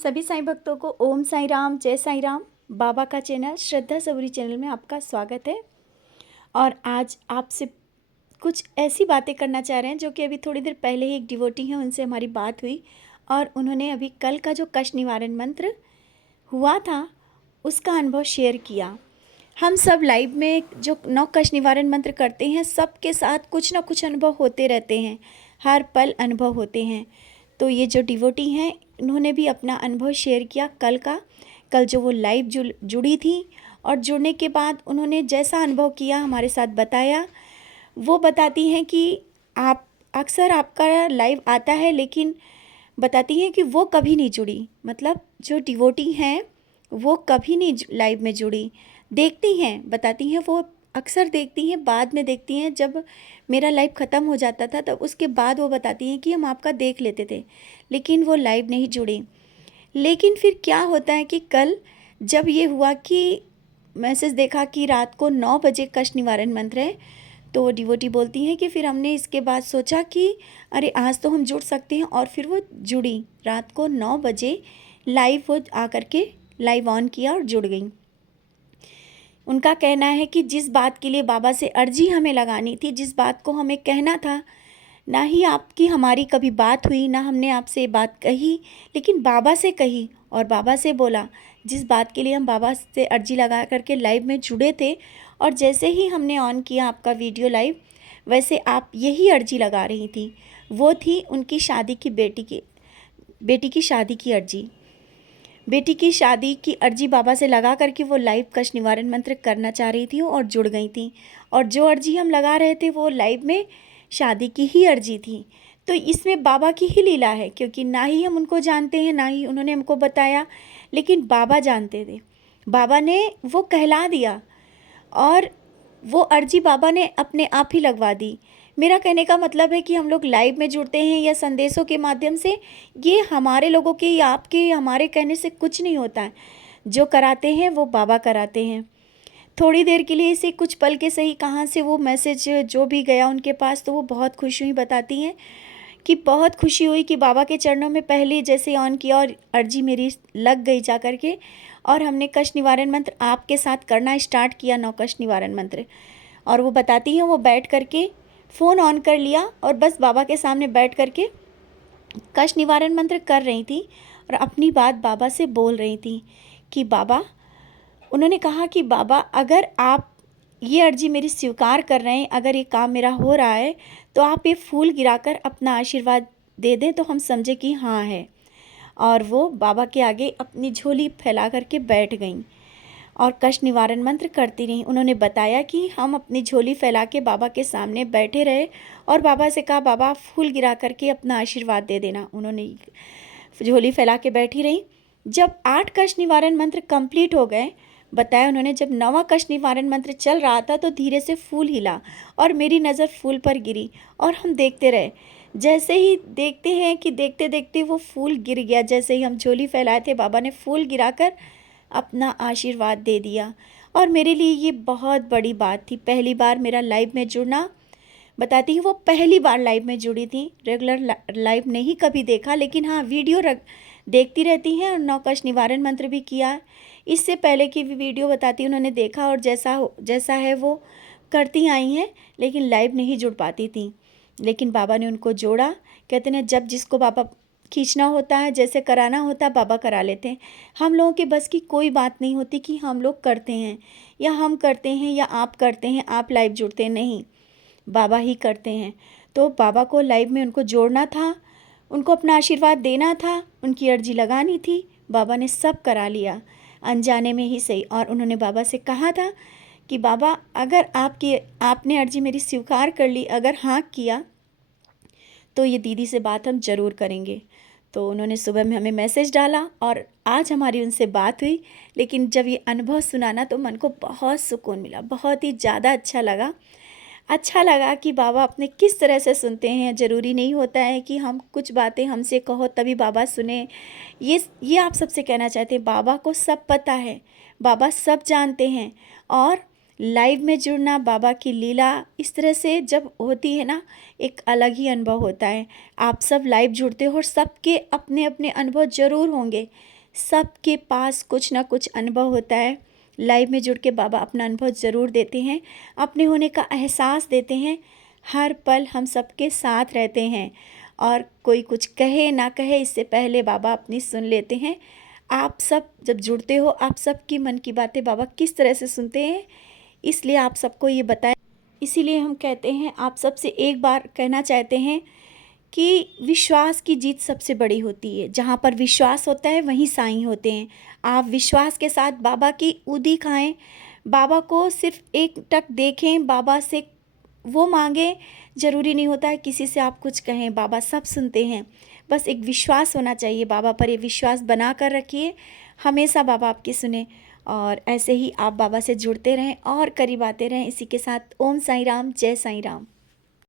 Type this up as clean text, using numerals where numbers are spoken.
सभी साईं भक्तों को ओम साईं राम, जय साईं राम। बाबा का चैनल श्रद्धा सबूरी चैनल में आपका स्वागत है। और आज आपसे कुछ ऐसी बातें करना चाह रहे हैं जो कि अभी थोड़ी देर पहले ही एक डिवोटी हैं, उनसे हमारी बात हुई और उन्होंने अभी कल का जो कष्ट निवारण मंत्र हुआ था उसका अनुभव शेयर किया। हम सब लाइव में जो 9 कष्ट निवारण मंत्र करते हैं, सबके साथ कुछ ना कुछ अनुभव होते रहते हैं, हर पल अनुभव होते हैं। तो ये जो डिवोटी हैं उन्होंने भी अपना अनुभव शेयर किया कल का। कल जो वो लाइव जुड़ी थी और जुड़ने के बाद उन्होंने जैसा अनुभव किया हमारे साथ बताया। वो बताती हैं कि आप अक्सर आपका लाइव आता है, लेकिन बताती हैं कि वो कभी नहीं जुड़ी, मतलब जो डिवोटी हैं वो कभी नहीं लाइव में जुड़ी। देखती हैं, बताती हैं वो अक्सर देखती हैं, बाद में देखती हैं। जब मेरा लाइव ख़त्म हो जाता था तब उसके बाद वो बताती हैं कि हम आपका देख लेते थे, लेकिन वो लाइव नहीं जुड़ी। लेकिन फिर क्या होता है कि कल जब ये हुआ कि मैसेज देखा कि रात को 9 बजे कष्ट निवारण मंत्र है, तो वो डिवोटी बोलती हैं कि फिर हमने इसके बाद सोचा कि अरे आज तो हम जुड़ सकते हैं, और फिर वो जुड़ी। रात को 9 बजे लाइव वो आकर के लाइव ऑन किया और जुड़ गई। उनका कहना है कि जिस बात के लिए बाबा से अर्जी हमें लगानी थी, जिस बात को हमें कहना था, ना ही आपकी हमारी कभी बात हुई, ना हमने आपसे बात कही, लेकिन बाबा से कही और बाबा से बोला। जिस बात के लिए हम बाबा से अर्जी लगा करके लाइव में जुड़े थे, और जैसे ही हमने ऑन किया आपका वीडियो लाइव, वैसे आप यही अर्जी लगा रही थी। वो थी उनकी शादी की बेटी की शादी की अर्जी। बेटी की शादी की अर्जी बाबा से लगा करके वो लाइव कष्ट निवारण मंत्र करना चाह रही थी और जुड़ गई थी। और जो अर्जी हम लगा रहे थे वो लाइव में शादी की ही अर्जी थी। तो इसमें बाबा की ही लीला है, क्योंकि ना ही हम उनको जानते हैं, ना ही उन्होंने हमको बताया, लेकिन बाबा जानते थे। बाबा ने वो कहला दिया और वो अर्जी बाबा ने अपने आप ही लगवा दी। मेरा कहने का मतलब है कि हम लोग लाइव में जुड़ते हैं या संदेशों के माध्यम से, ये हमारे लोगों के या आपके हमारे कहने से कुछ नहीं होता है। जो कराते हैं वो बाबा कराते हैं। थोड़ी देर के लिए इसे कुछ पल के सही, कहाँ से वो मैसेज जो भी गया उनके पास, तो वो बहुत खुश हुई। बताती हैं कि बहुत खुशी हुई कि बाबा के चरणों में पहले जैसे ऑन किया और अर्जी मेरी लग गई जा कर के, और हमने कष्ट निवारण मंत्र आपके साथ करना स्टार्ट किया, 9 कष्ट निवारण मंत्र। और वो बताती हैं वो बैठ करके फ़ोन ऑन कर लिया और बस बाबा के सामने बैठ करके कष्ट निवारण मंत्र कर रही थी और अपनी बात बाबा से बोल रही थी कि बाबा, उन्होंने कहा कि बाबा अगर आप ये अर्जी मेरी स्वीकार कर रहे हैं, अगर ये काम मेरा हो रहा है, तो आप ये फूल गिराकर अपना आशीर्वाद दे दें तो हम समझे कि हाँ है। और वो बाबा के आगे अपनी झोली फैला करके बैठ गईं और कष्ट निवारण मंत्र करती रहीं। उन्होंने बताया कि हम अपनी झोली फैला के बाबा के सामने बैठे रहे और बाबा से कहा बाबा फूल गिरा करके अपना आशीर्वाद दे देना। उन्होंने झोली फैला के बैठी रहीं। जब 8 कष्ट निवारण मंत्र कंप्लीट हो गए, बताया उन्होंने, जब 9वां कष्ट निवारण मंत्र चल रहा था तो धीरे से फूल हिला और मेरी नज़र फूल पर गिरी और हम देखते रहे। जैसे ही देखते हैं कि देखते देखते वो फूल गिर गया। जैसे ही हम झोली फैलाए थे, बाबा ने फूल गिराकर अपना आशीर्वाद दे दिया। और मेरे लिए ये बहुत बड़ी बात थी। पहली बार मेरा लाइव में जुड़ना, बताती हूँ वो पहली बार लाइव में जुड़ी थी। रेगुलर लाइव नहीं कभी देखा, लेकिन हाँ वीडियो देखती रहती हैं और 9 कष्ट निवारण मंत्र भी किया। इससे पहले की भी वीडियो बताती उन्होंने देखा और जैसा है वो करती आई हैं, लेकिन लाइव नहीं जुड़ पाती थी। लेकिन बाबा ने उनको जोड़ा। कहते हैं जब जिसको बाबा खींचना होता है, जैसे कराना होता है, बाबा करा लेते हैं। हम लोगों के बस की कोई बात नहीं होती कि हम लोग करते हैं या हम करते हैं या आप करते हैं, आप लाइव जुड़ते हैं, नहीं, बाबा ही करते हैं। तो बाबा को लाइव में उनको जोड़ना था, उनको अपना आशीर्वाद देना था, उनकी अर्जी लगानी थी। बाबा ने सब करा लिया, अनजाने में ही सही। और उन्होंने बाबा से कहा था कि बाबा अगर आपने अर्जी मेरी स्वीकार कर ली, अगर हाँ किया तो ये दीदी से बात हम ज़रूर करेंगे। तो उन्होंने सुबह में हमें मैसेज डाला और आज हमारी उनसे बात हुई। लेकिन जब ये अनुभव सुना ना, तो मन को बहुत सुकून मिला, बहुत ही ज़्यादा अच्छा लगा कि बाबा अपने किस तरह से सुनते हैं। ज़रूरी नहीं होता है कि हम कुछ बातें हमसे कहो तभी बाबा सुने। ये आप सबसे कहना चाहते हैं, बाबा को सब पता है, बाबा सब जानते हैं। और लाइव में जुड़ना, बाबा की लीला इस तरह से जब होती है ना, एक अलग ही अनुभव होता है। आप सब लाइव जुड़ते हो और सबके अपने अपने अनुभव ज़रूर होंगे, सबके पास कुछ ना कुछ अनुभव होता है। लाइव में जुड़ के बाबा अपना अनुभव ज़रूर देते हैं, अपने होने का एहसास देते हैं। हर पल हम सबके साथ रहते हैं और कोई कुछ कहे ना कहे इससे पहले बाबा अपनी सुन लेते हैं। आप सब जब जुड़ते हो, आप सबकी मन की बातें बाबा किस तरह से सुनते हैं, इसलिए आप सबको ये बताएं। इसीलिए हम कहते हैं, आप सबसे एक बार कहना चाहते हैं कि विश्वास की जीत सबसे बड़ी होती है। जहाँ पर विश्वास होता है वहीं साईं होते हैं। आप विश्वास के साथ बाबा की उदी खाएं, बाबा को सिर्फ एक टक देखें, बाबा से वो मांगें। ज़रूरी नहीं होता है किसी से आप कुछ कहें, बाबा सब सुनते हैं। बस एक विश्वास होना चाहिए बाबा पर, ये विश्वास बना कर रखिए, हमेशा बाबा आपकी सुने। और ऐसे ही आप बाबा से जुड़ते रहें और करीब आते रहें। इसी के साथ ओम साईं राम, जय साईं राम।